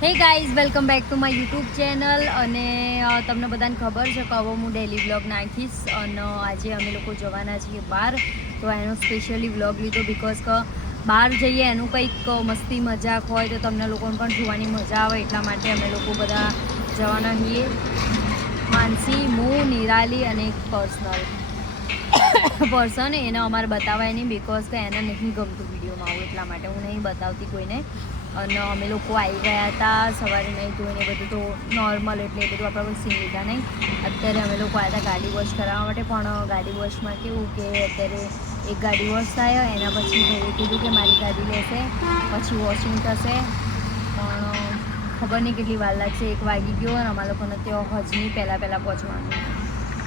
Hey guys welcome back to my YouTube channel અને તમને બધાને ખબર છે કે હવે હું ડેલી વ્લોગ નાખીશ. અને આજે અમે લોકો જવાના છીએ બહાર. તો એનો સ્પેશિયલી વ્લોગ લીધો બિકોઝ કે બહાર જઈએ, એનું કંઈક મસ્તી મજાક હોય તો તમને લોકોને પણ જોવાની મજા આવે. એટલા માટે અમે લોકો બધા જવાના છીએ. માનસી હું નિરાલી અને એક પર્સનલ પર્સન એને અમારે બતાવાય નહીં બિકોઝ કે એને નહીં ગમતું વિડીયોમાં આવું. એટલા માટે હું નહીં બતાવતી કોઈને. અને અમે લોકો આવી ગયા હતા સવારે નહીં ધોઈને બધું તો નોર્મલ એટલે એ બધું આપણે સીન લીધા નહીં. અત્યારે અમે લોકો આવ્યા હતા ગાડી વોશ કરાવવા માટે, પણ ગાડી વોશમાં કેવું કે અત્યારે એક ગાડી વોશ થાય, એના પછી ભાઈએ કીધું કે મારી ગાડી લેશે, પછી વોશિંગ થશે. પણ ખબર નહીં કેટલી વાર લાગશે, એક વાગી ગયો અને અમારા લોકોને ત્યાં હજની પહેલાં પહેલાં પહોંચવાનું.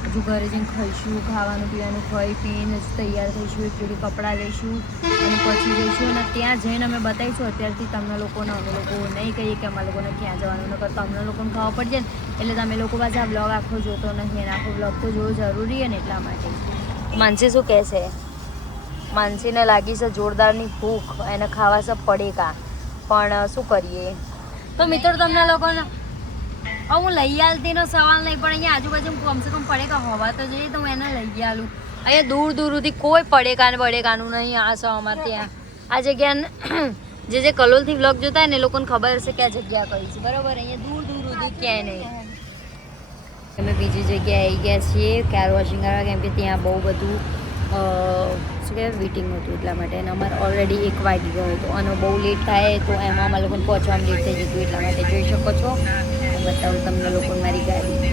હજુ ઘરે જઈને ખાઈશું, ખાવાનું પીવાનું ખાઈ પીને તૈયાર થઈશું, એક જોડી કપડાં લઈશું અને પછી જઈશું. અને ત્યાં જઈને અમે બતાવીશું, અત્યારથી તમને લોકોને, અમે લોકો નહીં કહીએ કે અમારા લોકોને ક્યાં જવાનું, નકર તમને લોકોને ખાવા પડી જાય ને. એટલે તમે લોકો પાછા આ બ્લોગ આખો જોતો નહીં અને આખો બ્લોગ તો જોવો જરૂરી ને એટલા માટે. માનસી શું કહે છે? માનસીને લાગી છે જોરદારની ભૂખ, એને ખાવા છે પડેકા. પણ શું કરીએ? તો મિત્રો, તમને લોકોને હું લઈ આલતીનો સવાલ નહીં પણ અહીંયા આજુબાજુ કમસે કમ પડેકા હોવા તો જોઈએ તો હું એને લઈ આલું. અહીંયા દૂર દૂર સુધી કોઈ પડેકા ને પડેકાનું નહીં આ છે અમારે ત્યાં. આ જગ્યા જે જે કલોલથી વ્લોગ જોતા ને એ લોકોને ખબર હશે કે આ જગ્યા કઈ છે. બરાબર? અહીંયા દૂર દૂર સુધી ક્યાંય નહીં. અમે બીજી જગ્યાએ આવી ગયા છીએ કાર વોશિંગ કરવા કેમ કે ત્યાં બહુ બધું અ, શું કહેવાય વેઇટિંગ હતું એટલા માટે અને અમારે ઓલરેડી એક વાગી ગયો હતો અને બહુ લેટ થાય તો એમાં અમારા લોકોને પહોંચવામાં લેટ થઈ જતું એટલા માટે જોઈ શકો છો. હું બતાવું તમને લોકોને મારી ગાડી.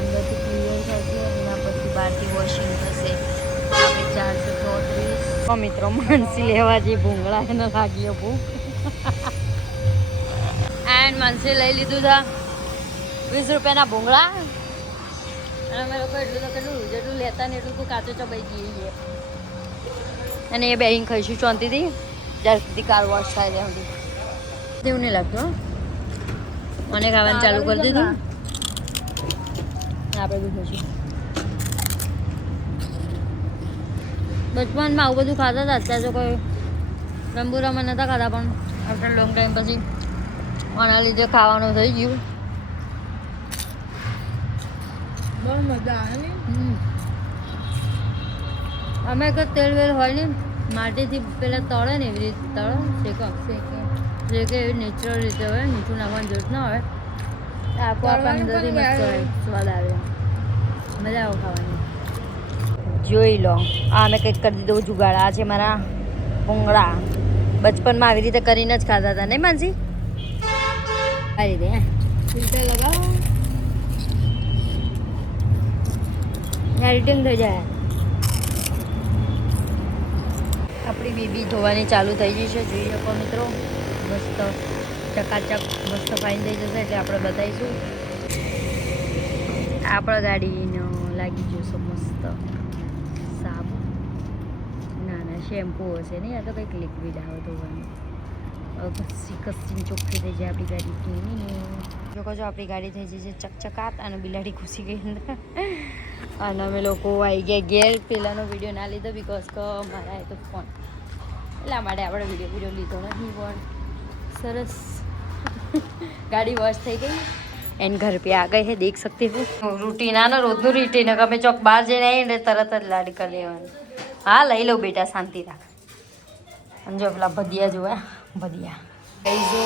અંદરથી ક્લિયર થશે એના પછી બહારથી વોશિંગ થશે. આપણે ચારસો ચોત્રીસ. મિત્રો માનસી લેવા જે ભૂંગળા એને લાગ્યો ભૂખ. એન્ડ માનસી લઈ લીધું હતા વીસ રૂપિયાના ભૂંગળા. અને અમે લોકો એટલું તો કેટલું જેટલું લેતા ને એટલું કાચો ચબાઈ જઈએ અને એ બેહિંગ ખાઈશું ચોંતીથી જ્યાં સુધી કાર વોશ થાય ત્યાં સુધી. એવું નહીં લાગતું. મને ખાવાનું ચાલુ કરી દીધું. આપણે બી ખાઈશું. બચપનમાં આવું બધું ખાતા હતા. અત્યારે તો કોઈ રંબુરામાં નહોતા ખાતા પણ. આફ્ટર લોંગ ટાઈમ પછી આના લીધે ખાવાનું થઈ ગયું. બહુ મજા આવે અમે કંઈ તેલ વેલ હોય ને માટીથી પેલા તળે ને એવી રીતે તળે શેકો. શેકે. એવી નેચરલ રીતે હોય મીઠું નાખવાની જરૂર ના હોય. આપો અંદરથી મસ્ત હોય સ્વાદ આવે. મજા આવે ખાવાની. જોઈ લો આ અમે કંઈક કરી દીધું જુગાડ આ છે મારા ભૂંગળા. બચપનમાં આવી રીતે કરીને જ ખાતા હતા નહીં માનસી? આ રીતે હે. લગાવો. એડિટિંગ થઈ જાય. આપણી બીબી ધોવાની ચાલુ થઈ ગઈ છે. જોઈ શકો મિત્રો, મસ્ત ચકાચક, મસ્ત ફાઇન થઈ જશે એટલે આપણે બતાવીશું. આપણા ગાડીનો લાગી જશે મસ્ત સાબુ. ના ના શેમ્પુ હશે નહીં, આ તો કંઈક લિક્વિડ આવે ધોવાનું. કસી કસીને ચોખ્ખી થઈ જાય આપણી ગાડી. જો જો આપણી ગાડી થઈ જશે ચકચકાટ અને બિલાડી ઘૂસી ગઈ અંદર. અને અમે લોકો આવી ગયા ઘેર. પહેલાંનો વીડિયો ના લીધો બિકોઝ કે મારા તો ફોન એટલા માટે આપણે વીડિયો વીડિયો લીધો નથી પણ સરસ. ગાડી વોશ થઈ ગઈ. એન ઘર પે આ ગઈ હે, દેખ શકતી હું. રૂટીન આનો રોજનું રૂટીન અમે ચોક બહાર જઈને આવીએ ને તરત જ લાડ કરી લેવાની. હા, લઈ લો બેટા, શાંતિ રાખ. સમજો પેલા ભદિયા જોવા ભદિયા. કઈ જો,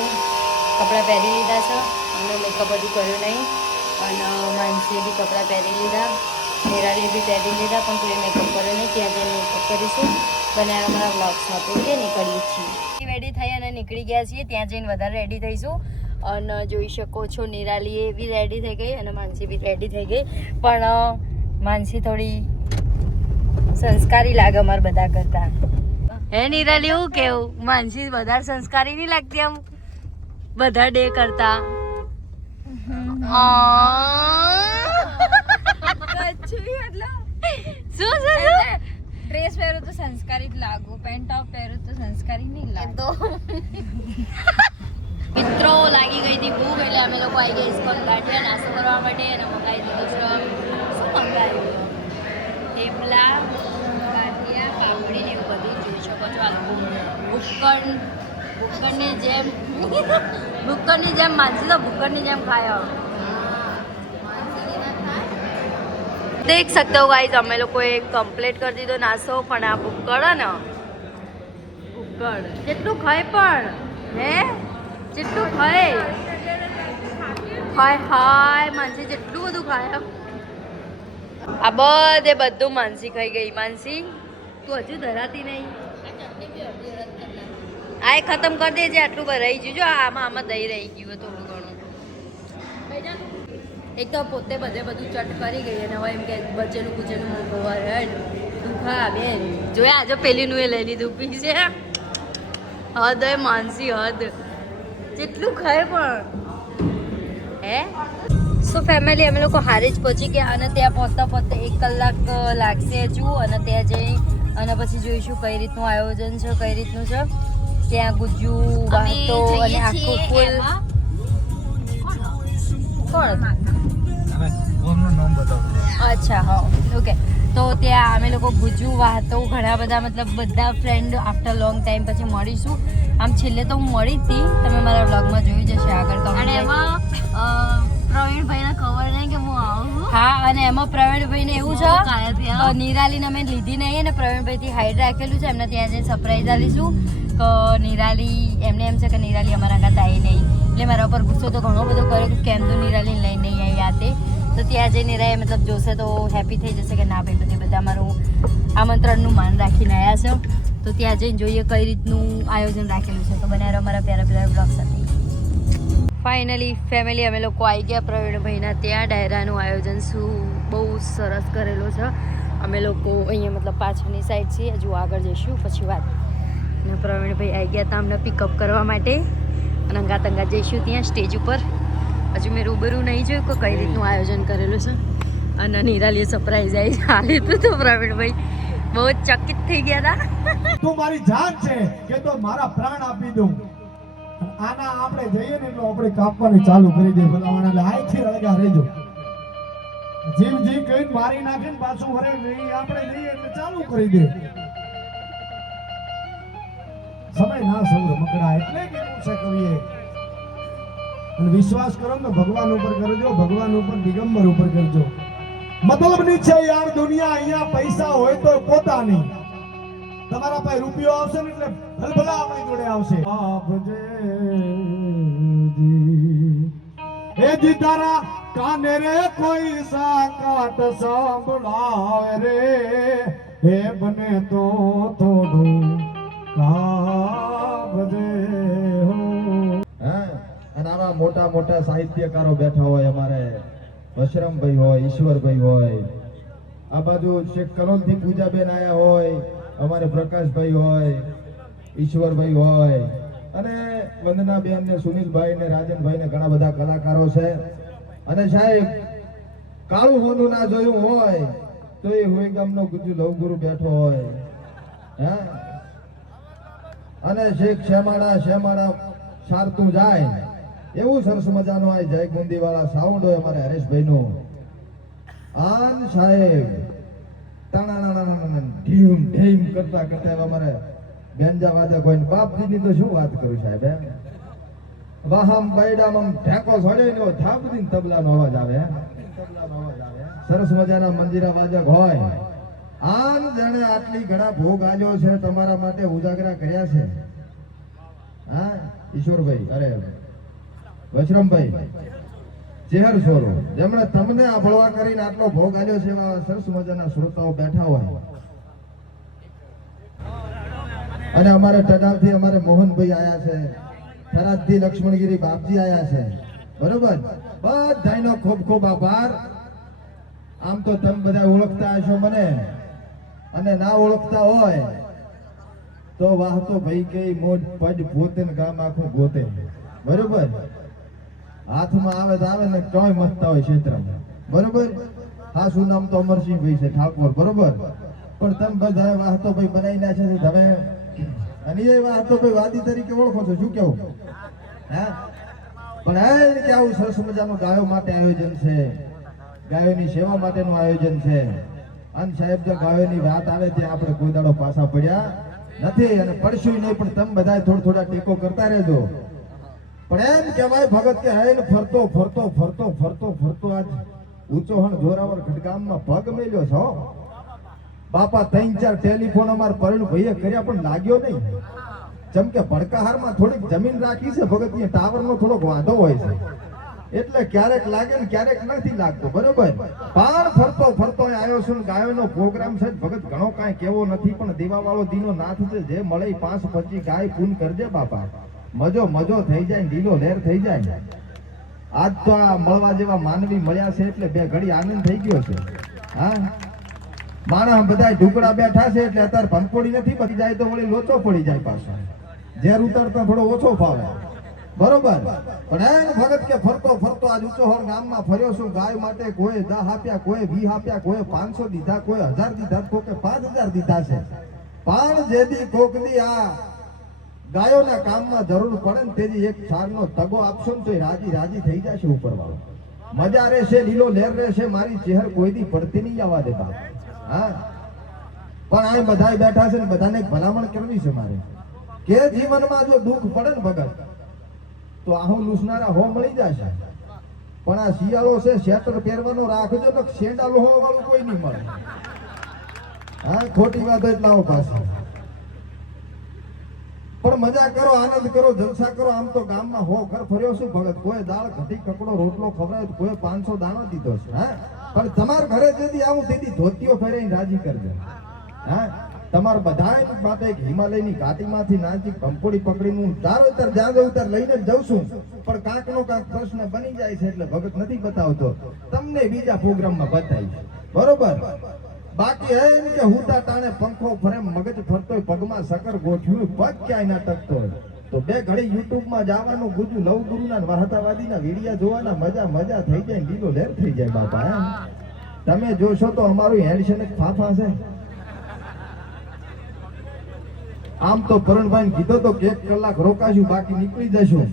કપડાં પહેરી લીધા છે. અને મેકઅપ બધું કર્યું નહીં. અને માનસીએ બી કપડાં પહેરી લીધા. મેરાડીએ બી પહેરી લીધા પણ કોઈ મેકઅપ કર્યો નહીં. ત્યાં જઈને મેકઅપ કરીશું. બને અમારા બ્લોગ સાથે કે નીકળીએ છીએ. રેડી થઈ અને નીકળી ગયા છીએ. ત્યાં જઈને વધારે રેડી થઈશું. અને જોઈ શકો છો નિરાલી એ બી રેડી થઈ ગઈ અને માનસી બી રેડી થઈ ગઈ. પણ માનસી થોડી સંસ્કારી લાગે અમારા બધા કરતા. હે નિરાલી એવું કેવું? માનસી વધારે સંસ્કારી નહીં લાગતી આમ? બધા ડે કરતા કચ્છું એટલે શું શું ડ્રેસ પહેરું તો સંસ્કારી જ લાગુ પેન્ટ ટોપ પહેરું તો સંસ્કારી નહીં લાગુ મિત્રો લાગી ગઈ હતી ભૂખ એટલે અમે લોકો આવી ગયા ઇસ્કોન ગાંઠિયા નાસ્તો કરવા માટે અને મંગાવી દીધું છે શું મંગાવ્યું થેપલા ગાંઠિયા પાપડી ને એવું બધું જોઈ શકો છો આ લોકો ભૂક્કડ ભૂક્કડની જેમ ભૂક્કડની જેમ માનસી તો ભૂક્કડની જેમ ખાય દેખ શકતા હો ગાઈઝ અમે લોકોએ કમ્પ્લીટ કરી દીધો નાસ્તો, પણ આ ભૂક્કડ ને. ભૂક્કડ કેટલું ખાય પણ, હે? જેટલું ખાય? હાય હાય, માનસી જેટલું બધું ખાય આ બધે બધું માનસી ખાઈ ગઈ, માનસી. તું હજુ ધરાતી નહીં. આ ખતમ કરી દેજે, આટલું ભરાઈ ગયું. જો, આમાં આમાં દહીં રહી ગયું હતું. એક તો પોતે બધે બધું ચટ કરી ગઈ અને હવે એમ કે બચેલું કુચેલું મૂકો હેડ તું બેન. જોયા આજે પેલીનું એ લઈ લીધું પી છે. હદ હે માનસી હદ. જેટલું ખાય પણ. હે? સો ફેમિલી અમે લોકો હારે જ પહોંચી ગયા અને ત્યાં પહોંચતા પહોંચતા એક કલાક લાગશે હજુ અને ત્યાં જઈ અને પછી જોઈશું કઈ રીતનું આયોજન છે કઈ રીતનું છે. ત્યાં ગુજ્જુ વાતો અને આખું ફૂલ કોણ? અચ્છા હા. ઓકે તો ત્યાં અમે લોકો ગુજુ વાતો ઘણા બધા મતલબ બધા ફ્રેન્ડ આફ્ટર લોંગ ટાઈમ પછી મળીશું. આમ છેલ્લે તો હું મળી હતી તમે મારા વ્લોગમાં જોઈ જશે આગળ તો અને એમાં પ્રવીણભાઈના ખબર નહીં કે હું આવું હા અને એમાં પ્રવીણભાઈને એવું છે તો નિરાલીને અમે લીધી નહીં અને પ્રવીણભાઈથી હાઈડ રાખેલું છે. એમને ત્યાં જઈને સરપ્રાઈઝ આલીશું કે નિરાલી એમને એમ છે કે નિરાલી અમારા આવી નહીં. એટલે મારા ઉપર ગુસ્સો તો ઘણો બધો કર્યો કે કેમ તો નિરાલી લઈ નહીં આવી આ તે. તો ત્યાં જઈને રહે, મતલબ જોશે તો હેપી થઈ જશે કે ના ભાઈ, બધે બધા મારું આમંત્રણનું માન રાખીને આવ્યા છે. તો ત્યાં જઈને જોઈએ કઈ રીતનું આયોજન રાખેલું છે. તો બનાવો અમારા પ્યારા પ્યારા બ્લોગ સાથે. ફાઇનલી ફેમિલી અમે લોકો આવી ગયા પ્રવીણભાઈના ત્યાં. ડાયરાનું આયોજન શું, બહુ સરસ કરેલો છે. અમે લોકો અહીંયા મતલબ પાછળની સાઈડ છીએ. હજુ આગળ જઈશું, પછી વાત. અને પ્રવીણભાઈ આવી ગયા હતા અમને પિકઅપ કરવા માટે. અને અંગાત અંગાત જઈશું ત્યાં સ્ટેજ ઉપર. હજુ મેં રૂબરૂ નહીં જોયું કે કઈ રીતનું આયોજન કરેલું છે. અને નિરાલીએ સરપ્રાઈઝ આવી. હાલી હતું તો પ્રવીણભાઈ. બહુ ચકિત થઈ ગયા હતા તું મારી જાન છે કે તો મારા પ્રાણ આપી દઉં. આના આપણે જઈએ ને એટલે આપણે કાપવાની ચાલુ કરી દે બધા એટલે આયથી અળગા રહેજો. જીવ જીવ કહીને મારી નાખીને પાછું વરે આપણે જઈએ એટલે ચાલુ કરી દે. સમય ના સૌર મકડા એટલે કીધું છે કવિએ. અને વિશ્વાસ કરો ને ભગવાન ઉપર કરજો, ભગવાન ઉપર દિગંબર ઉપર કરજો. મતલબની છે યાર, દુનિયા અહીંયા પૈસા હોય તો પોતાની. તમારા પાસે રૂપિયો આવશે ને એટલે ભલભલા આપણી જોડે આવશે. આપજે. એ જી તારા કાને રે કોઈ સાકાટ સાંભળાવે રે? હે બને તો મોટા સાહિત્યકારો બેઠા હોય, અમારે વશરામભાઈ હોય, ઈશ્વરભાઈ હોય, આ બાજુ શેખ કલોલથી પૂજાબેન આયા હોય, અમારે પ્રકાશભાઈ હોય, ઈશ્વરભાઈ હોય, અને વંદનાબેન ને સુનિલભાઈ ને રાજનભાઈ ને ઘણા બધા કલાકારો છે. અને સાહેબ, કાળું હોનું ના જોયું હોય, તો એ હોય ગામનો ગુજુ લવગુરુ બેઠો હોય. હે? અને શેખ શેમાડા શેમાડા સારતું જાય. એવું સરસ મજાનો આ જય ગુંદી વાળા સાઉન્ડ હોય અમારે હરેશભાઈ નું આન સાહેબ ઢીમ ઢીમ કરતા કરતા એવા અમારે ગંજા હોય ને બાપજીની તો શું વાત કરું સાહેબ, એમ? વાહમ બાયડામ ઢેકો છોડે ને થાપદી તબલાનો અવાજ આવે સરસ મજાના મંજીરા વાજક હોય. આન જાણે આટલી ઘણા ભોગ આલ્યો છે તમારા માટે ઉજાગરા કર્યા છે. હા, ઈશ્વરભાઈ, અરે વશરામભાઈ ચેહર સોરો, જેમણે તમને આ ભળવા કરીને આટલો ભોગ આલ્યો છે એવા સરસ મજાના શ્રોતાઓ બેઠા હોય. અને અમારે ટડાલથી અમારે મોહનભાઈ આયા છે, થરાદથી લક્ષ્મણગીરી બાપજી આયા છે. બરોબર? બધાનો ખૂબ ખૂબ આભાર. આમ તો તમે બધા ઓળખતા હશો મને. અને ના ઓળખતા હોય, તો વાહ તો ભાઈ કઈ મોજ પજ પોતે ગામ આખું ગોતે. બરોબર? હાથમાં આવે તો આવે ને ચોય મસ્તા હોય ક્ષેત્રમાં. બરોબર? શું નામ તો અમરસિંહભાઈ છે, ઠાકોર, બરોબર? પણ તમે બધા વાહ તો ભાઈ બનાવી ના છે તમે અને એ વાહ તો ભાઈ વાદી તરીકે ઓળખો છો, શું કેવું? હા? પણ હે કે આવું સરસ મજાનું ગાયો માટે આયોજન છે. ગાયોની સેવા માટેનું આયોજન છે. અને સાહેબ, જો ગાયોની વાત આવે ત્યાં આપણે કોઈ દાડો પાછા પડ્યા નથી અને પડશું નહીં, પણ તમે બધા થોડા થોડા ટેકો કરતા રહેજો. પણ એમ કહેવાય ભગત કે હે ને ફરતો ફરતો ફરતો ફરતો ફરતો આજ ઊંચો હણ જોરાવર ખડગામમાં પગ મેલ્યો છો બાપા, ત્રણ, ચાર ટેલિફોન અમાર પરણું ભાઈએ કર્યા પણ લાગ્યો નહીં. જેમ કે ભડકાહારમાં થોડીક જમીન રાખી છે, ભગત ટાવરનો થોડોક વાંધો હોય છે. એટલે ક્યારેક લાગે ને ક્યારેક નથી લાગતો, બરોબર? પાર ફરતો ફરતો આવ્યો છું ગાયોનો પ્રોગ્રામ છે ભગત ઘણો કાંઈ કેવો નથી, પણ દીવાવાળો દીનો નાથ છે, જે મળે પાંચ પચી ગાય પૂન કરજે બાપા. મજો મજો થઈ જાય લીલો લહેર થઈ જાય આજ તો આ મળવા જેવા માનવી મળ્યા છે એટલે બે ઘડી આનંદ થઈ ગયો છે. હા? માણસ બધા ઢુકડા બેઠા છે એટલે અત્યારે ભંકોડી નથી પડી જાય તો વળી લોચો પડી જાય પાછો. ઝેર ઉતરતા થોડો ઓછો ફાવે. બરોબર? પણ એમ ભગત કે ફરતો ફરતો આજ ઉચોહર ગામમાં ફર્યો છું, ગાય માટે કોઈ દહ આપ્યા, કોઈ વી આપ્યા, કોઈ પાંચસો દીધા, કોઈ હજાર દીધા કોઈ પાંચ હજાર દીધા છે. પણ જેથી કોક આ ગાયોના કામમાં જરૂર પડે ને તેથી એક સારનો તગો આપશો ને તો રાજી રાજી થઈ જશે ઉપરવાળો. મજા રહેશે, લીલો લહેર રહેશે, મારી ચહેર કોઈ દી પડતી નહીં આવવા દે બાપ. હા. પણ આ બધા બેઠા છે ને બધાને ભલામણ કરવી છે મારે. કે જીવનમાં જો દુઃખ પડે ને ભગત, તો આહું લૂસનારા હો મળી જશે. પણ આ શિયાળો છે શેટર પહેરવાનો રાખજો તો શેંડા લોહો વાળું કોઈ નહીં મળે. હા, ખોટી વાત એટલા આવો પાછી. પણ મજા કરો, આનંદ કરો, જલસા કરો. આમ તો ગામમાં હો ઘર ફર્યો શું ભગત? કોઈ દાળ, ઘટી કપડો રોટલો ખવડાવ્યો કોઈ પાંચસો દાણો દીધો છે, હા? પણ તમારા ઘરે જેથી આવું તેથી ધોતીઓ ફેરાઈને રાજી કરજો. હા? તમાર બધા માટે એક હિમાલયની ઘાટીમાંથી નાનજી કંકોડી પકડીને હું તારો ઉતર, જાજો ઉતાર લઈને જઉં છું. પણ કાંક નો કાંક પ્રશ્ન બની જાય છે એટલે ભગત નથી બતાવતો. તમને બીજા પ્રોગ્રામમાં બતાવીશ. બરોબર? બાકી હે કે હુતા ટાણે પંખો ફરે પગમાં સકર ગોઠવ્યું, પગ ક્યાંય ના ટકતો તો બે ઘડી યુટ્યુબમાં જવાનું ગુજુ, લવ ગુરુના વાર્તાવાદીના વિડિયા જોવાના મજા મજા થઈ જાય લીલો લેર થઈ જાય બાપા તમે જોશો તો અમારું હેન્ડશન ફાફા છે. આમ તો કરણભાઈ કીધો તો એક કલાક રોકાશું, બાકી નીકળી જશું.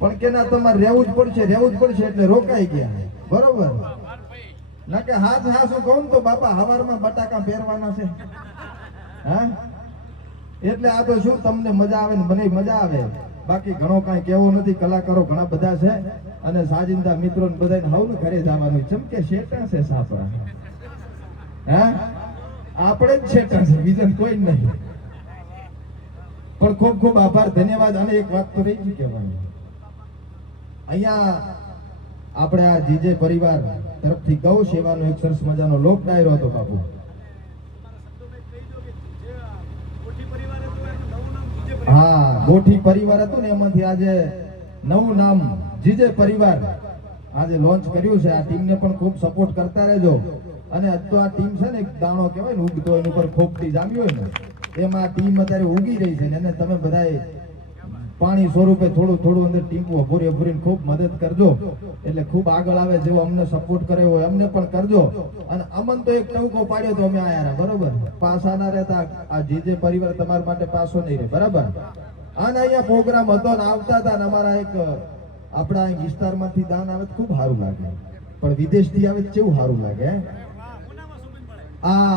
પણ કે ના, તમારે રહેવું જ પડશે, રહેવું જ પડશે એટલે રોકાઈ ગયા. બરોબર? ના કે હાથ હાસું કહું તો બાપા હવારમાં બટાકા પહેરવાના છે. હા? એટલે આ તો શું તમને મજા આવે ને મને મજા આવે? બાકી ઘણો કાંઈ કેવો નથી, કલાકારો ઘણા બધા છે અને સાજિંદા મિત્રો ને બધા હવ ને ઘરે જવાનું. ચમ કે શેટા છે સાપરા. હા? આપણે જ શેટા છે બીજા કોઈ નહીં. પણ ખૂબ ખૂબ આભાર, ધન્યવાદ. અને એક વાત તો રહી કહેવાની. અહીંયા આપણે આ જીજે પરિવાર તરફથી ગૌ સેવાનો એક સરસ મજાનો લોક ડાયરો હતો બાપુ. હા, ગોઠી પરિવાર હતું ને એમાંથી આજે નવું નામ જીજે પરિવાર આજે લોન્ચ કર્યું છે. આ ટીમને પણ ખૂબ સપોર્ટ કરતા રહેજો. અને આજ આ ટીમ છે ને એક દાણો કહેવાય ને ઉગતો, એની ઉપર ખોપટી જામ્યો હોય ને, એમાં ટીમ અત્યારે ઉગી રહી છે ને એને તમે બધાએ પાણી સ્વરૂપે થોડું થોડું અંદર ટીમ્પુ ભૂરી ભૂરીને ખૂબ મદદ કરજો. એટલે ખૂબ આગળ આવે જેવો અમને સપોર્ટ કર્યો હોય, અમને પણ કરજો. અને અમન તો એક ટવકો પાડ્યો તો અમે આયા બરોબર? પાસા ના રહેતા, આ જે જે પરિવાર તમારા માટે પાસો નહીં રહે, બરાબર? અને અહીંયા પ્રોગ્રામ હતો ને આવતા હતા ને અમારા એક, આપણા અહીં વિસ્તારમાંથી દાન આવે ખૂબ સારું લાગે. પણ વિદેશથી આવે કેવું સારું લાગે આ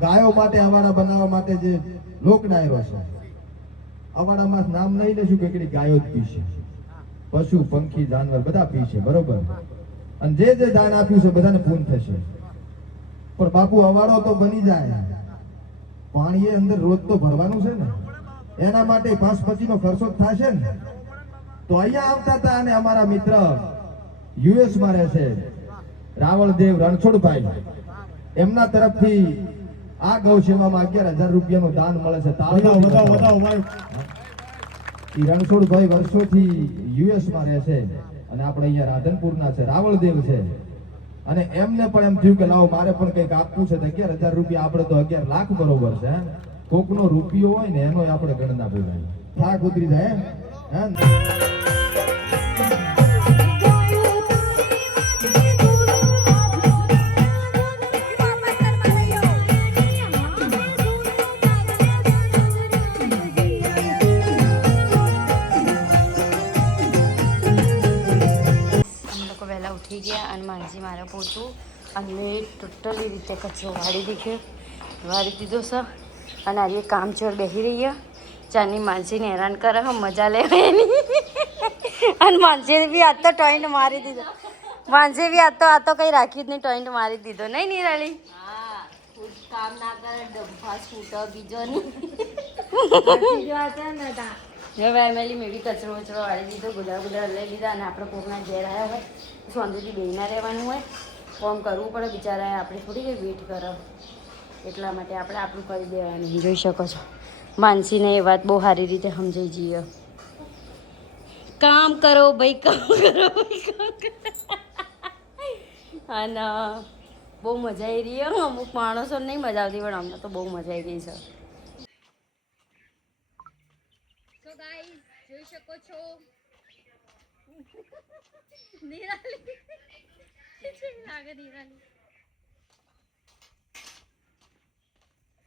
ગાયો માટે અમારા બનાવવા માટે જે લોક છે અવાડામાં નામ નહીં લેશું કે કેટલી ગાયો જ પીશે. પશુ, પંખી, જાનવર બધા પીશે, બરોબર? અને જે જે દાન આપ્યું છે બધાને પૂન થશે. પણ બાપુ, અવાડો તો બની જાય. પાણી એ અંદર રોજ તો ભરવાનું છે ને. એના માટે પાંચ પચીનો ખર્ચો જ થશે ને. તો અહીંયા આવતા હતા અને અમારા મિત્ર યુએસમાં રહે છે. રાવળદેવ રણછોડભાઈ. એમના તરફથી આ ગૌ સેવામાં અગિયાર હજાર રૂપિયાનું દાન મળે છે. રણછોડભાઈ વર્ષોથી યુએસમાં રહે છે અને આપણે અહીંયા રાધનપુરના છે રાવળદેવ છે અને એમને પણ એમ થયું કે લાવો મારે પણ કંઈક આપવું છે તો અગિયાર હજાર રૂપિયા આપણે તો અગિયાર લાખ બરોબર છે? કોકનો રૂપિયો હોય ને એનો આપણે ગણના બોલાય થાક ઉતરી જાય હે? લોકો ગયા અને માનસી મારે પોતું અને ટોટલી રીતે કચરો વાળી દીધો. વાળી દીધો છે. અને આજે કામચોર બેસી રહીએ ચાની માનસીને હેરાન કરે મજા લે એની અને માનસીને બી આજ તો ટોઈન્ટ મારી દીધો. માનસી બી આજ તો આ તો કંઈ રાખી જ નહીં ટોઈન્ટ મારી દીધો. નહીં નિરાળી કામ ના કરે ડબ્બા છૂટો બીજો નહીં ફેમિલી મેં બી કચરો વચરો વાળી દીધો ગુદા ગુદા લઈ લીધા અને આપણે કોકના ઘેર આવ્યા હોય. શાંતિથી બેના રહેવાનું હોય. ફોર્મ કરવું પડે, બિચારાએ આપણે થોડી કંઈ વેઇટ કરો. એટલા માટે આપણે આપણું કરી દેવાનું, જોઈ શકો છો. માનસીને એ વાત બહુ સારી રીતે સમજાઈ જઈએ કામ કરો, ભાઈ, કામ કરો અને બહુ મજા આવી રહી અમુક માણસો નહીં મજા આવતી, પણ અમને તો બહુ મજા આવી ગઈ છે તો ગાઈસ જોઈ શકો છો નિરાલી લાગે નિરાલી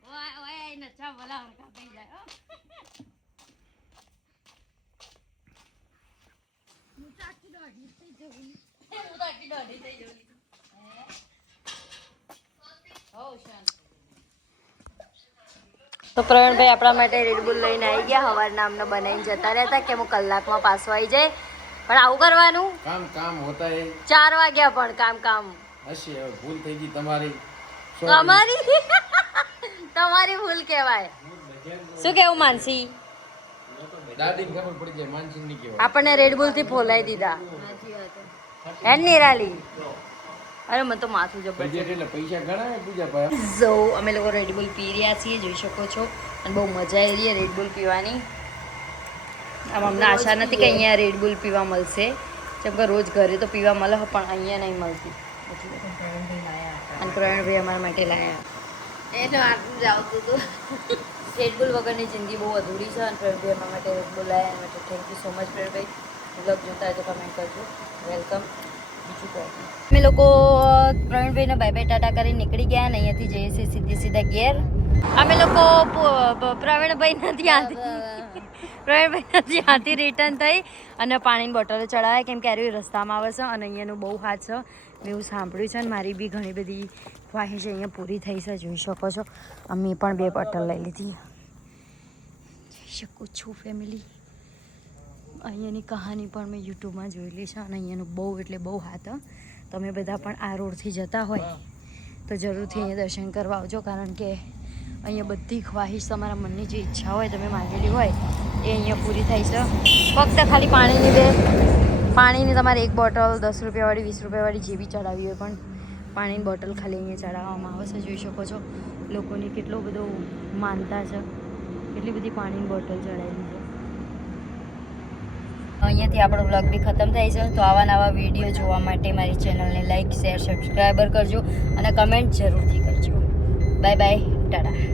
ઓય ઓય નચા ભલા હરકા થઈ જાય હો. હું તો આખી દોઢી થઈ જઉં. હો, શાંત. તો પ્રવીણભાઈ આપણા માટે રેડબુલ લઈને આવી ગયા હવારના અમને બનાવીને જતા રહેતા કે હું કલાકમાં પાછો આવી જાય પણ આવું કરવાનું? કામ કામ હોતા હે ચાર વાગ્યા પણ કામ કામ. હશે હવે ભૂલ થઈ ગઈ તમારી. તમારી? તમારી ભૂલ કહેવાય. શું કેવું માનસી? દાદી ખબર પડી જાય માનસિંહની કહેવાય. આપણને રેડબુલથી ફોલાઈ દીધા. હે નિરાલી? અરે મને તો માથું જબર બજેટ એટલે પૈસા ઘણા હે પૂજા ભાઈ. ઝો અમે લોકો રેડબુલ પી રહ્યા છીએ જોઈ શકો છો. અને બહુ મજા આવી રહી છે રેડબુલ પીવાની. આમ અમને આશા નથી કે અહીંયા રેડબુલ પીવા મળશે. જેમ કે રોજ ઘરે તો પીવા મળે પણ અહીંયા નહીં મળતી. અને પ્રવીણભાઈ અમારા માટે લાયા. એટલે આટલું જ આવતું હતું. રેડબુલ વગરની જિંદગી બહુ અધૂરી છે અને પ્રવીણભાઈ અમારા માટે રેડબુલ લાયા એના માટે thank you so much Pravinbhai. Blog જોતા હોય તો કમેન્ટ કરજો વેલકમ અમે લોકો પ્રવીણભાઈને બાય બાય ટાટા કરીને નીકળી ગયા અને અહીંયાથી જઈએ છીએ સીધી સીધા ઘેર. અમે લોકો પ્રવીણભાઈ નથી પ્રવીણભાઈના પ્રવીણભાઈના ત્યાંથી રિટર્ન થઈ અને પાણીની બોટલો ચડાવ્યા કેમ કે આરે રસ્તામાં આવે છે અને અહીંયાનું બહુ હાથ છે મેં એવું સાંભળ્યું છે અને મારી બી ઘણી બધી ખ્વાહિશ અહીંયા પૂરી થઈ છે, જોઈ શકો છો. અમે પણ બે બોટલ લઈ લીધી. શકું છું ફેમિલી અહીંયાની કહાની પણ મેં યુટ્યુબમાં જોયેલી છે અને અહીંયાનું બહુ એટલે બહુ હાથ. તમે બધા પણ આ રોડથી જતા હોય તો જરૂરથી અહીંયા દર્શન કરવા આવજો, કારણ કે અહીંયા બધી ખ્વાહિશ તમારા મનની જે ઈચ્છા હોય, તમે માંગેલી હોય, એ અહીંયા પૂરી થાય છે. ફક્ત ખાલી પાણીની બે, પાણીની તમારે એક બોટલ, દસ રૂપિયાવાળી, વીસ રૂપિયાવાળી જે બી ચડાવી હોય પણ પાણીની બોટલ ખાલી અહીંયા ચડાવવામાં આવે છે. જોઈ શકો છો, લોકોની કેટલો બધો માનતા છે, કેટલી બધી પાણીની બોટલ ચડાવેલી છે. અહીંયાથી આપણો બ્લોગ બી ખતમ થાય છે. તો આવા નવા વીડિયો જોવા માટે મારી ચેનલને લાઈક, શેર, સબસ્ક્રાઈબર કરજો અને કમેન્ટ જરૂરથી કરજો. Bye bye, tata.